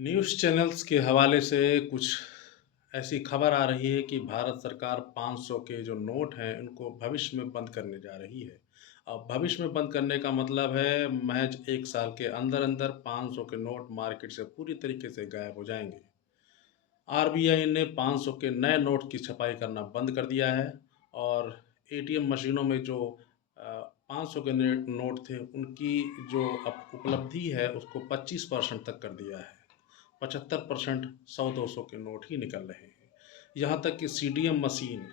News channels के हवाले से कुछ ऐसी खबर आ रही है कि भारत सरकार 500 के जो नोट हैं, उनको भविष्य में बंद करने जा रही है। अब भविष्य में बंद करने का मतलब है महज़ 1 साल के अंदर-अंदर 500 के नोट मार्केट से पूरी तरीके से गायब हो जाएँगे। आरबीआई ने 500 के नए नोट की छपाई करना बंद कर दिया है और एटीएम मशीनों में जो 500 के नोट थे, उनकी जो उपलब्धि है, उसको 25% तक कर दिया है। 75% 100-200 के नोट ही निकल रहे हैं। यहाँ तक कि सीडीएम मशीन,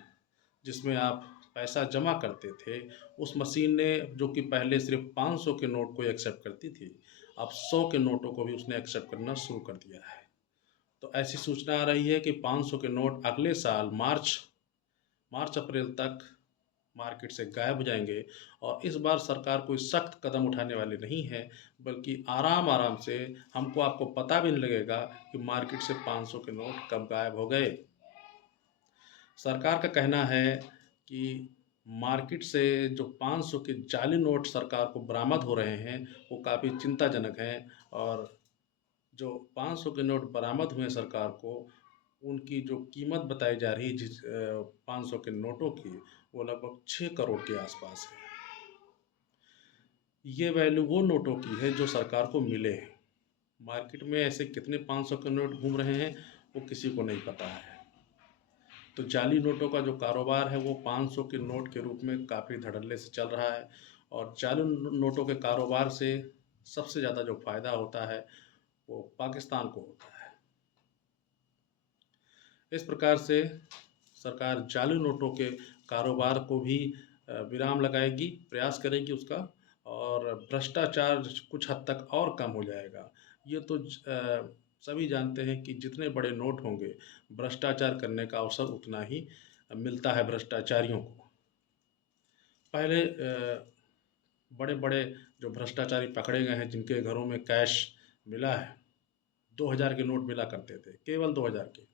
जिसमें आप पैसा जमा करते थे, उस मशीन ने जो कि पहले सिर्फ़ 500 के नोट को एक्सेप्ट करती थी, अब 100 के नोटों को भी उसने एक्सेप्ट करना शुरू कर दिया है। तो ऐसी सूचना आ रही है कि 500 के नोट अगले साल मार्च-अप्रैल तक मार्केट से गायब हो जाएँगे और इस बार सरकार कोई सख्त कदम उठाने वाली नहीं है, बल्कि आराम-आराम से हमको आपको पता भी नहीं लगेगा कि मार्केट से 500 के नोट कब गायब हो गए। सरकार का कहना है कि मार्केट से जो 500 के जाली नोट सरकार को बरामद हो रहे हैं, वो काफ़ी चिंताजनक हैं और जो 500 के नोट बरामद हुए सरकार को, उनकी जो कीमत बताई जा रही है 500 के नोटों की, वो लगभग 6 करोड़ के आसपास है। ये वैल्यू वो नोटों की है जो सरकार को मिले हैं। मार्केट में ऐसे कितने 500 के नोट घूम रहे हैं, वो किसी को नहीं पता है। तो जाली नोटों का जो कारोबार है, वो 500 के नोट के रूप में काफ़ी धड़ल्ले से चल रहा है और जाली नोटों के कारोबार से सबसे ज़्यादा जो फ़ायदा होता है, वो पाकिस्तान को होता है। इस प्रकार से सरकार जाली नोटों के कारोबार को भी विराम लगाएगी, प्रयास करेगी उसका और भ्रष्टाचार कुछ हद तक और कम हो जाएगा। ये तो सभी जानते हैं कि जितने बड़े नोट होंगे, भ्रष्टाचार करने का अवसर उतना ही मिलता है भ्रष्टाचारियों को। पहले बड़े-बड़े जो भ्रष्टाचारी पकड़े गए हैं, जिनके घरों में कैश मिला है, 2000 के नोट मिला करते थे, केवल 2000 के।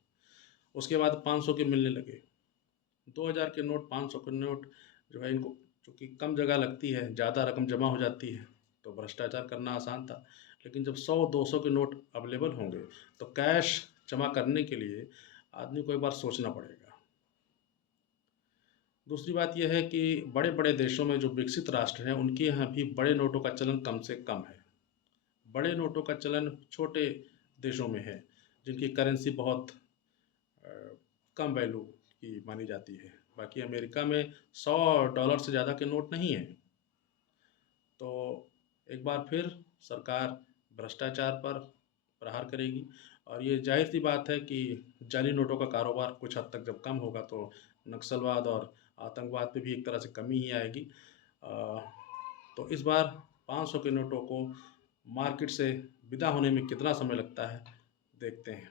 उसके बाद 500 के मिलने लगे। 2000 के नोट, 500 के नोट जो है इनको चूँकि कम जगह लगती है, ज़्यादा रकम जमा हो जाती है, तो भ्रष्टाचार करना आसान था। लेकिन जब 100-200 के नोट अवेलेबल होंगे, तो कैश जमा करने के लिए आदमी को एक बार सोचना पड़ेगा। दूसरी बात ये है कि बड़े-बड़े देशों में जो विकसित राष्ट्र हैं, उनके यहाँ भी बड़े नोटों का चलन कम से कम है। बड़े नोटों का चलन छोटे देशों में है, जिनकी करेंसी बहुत अ, कम वैल्यू की मानी जाती है। बाकी अमेरिका में $100 से ज़्यादा के नोट नहीं हैं। तो एक बार फिर सरकार भ्रष्टाचार पर प्रहार करेगी और ये ज़ाहिर-सी बात है कि जाली नोटों का कारोबार कुछ हद तक जब कम होगा तो नक्सलवाद और आतंकवाद पे भी एक तरह से कमी ही आएगी। अ, तो इस बार 500 के नोटों को मार्केट से विदा होने में कितना समय लगता है, देखते हैं।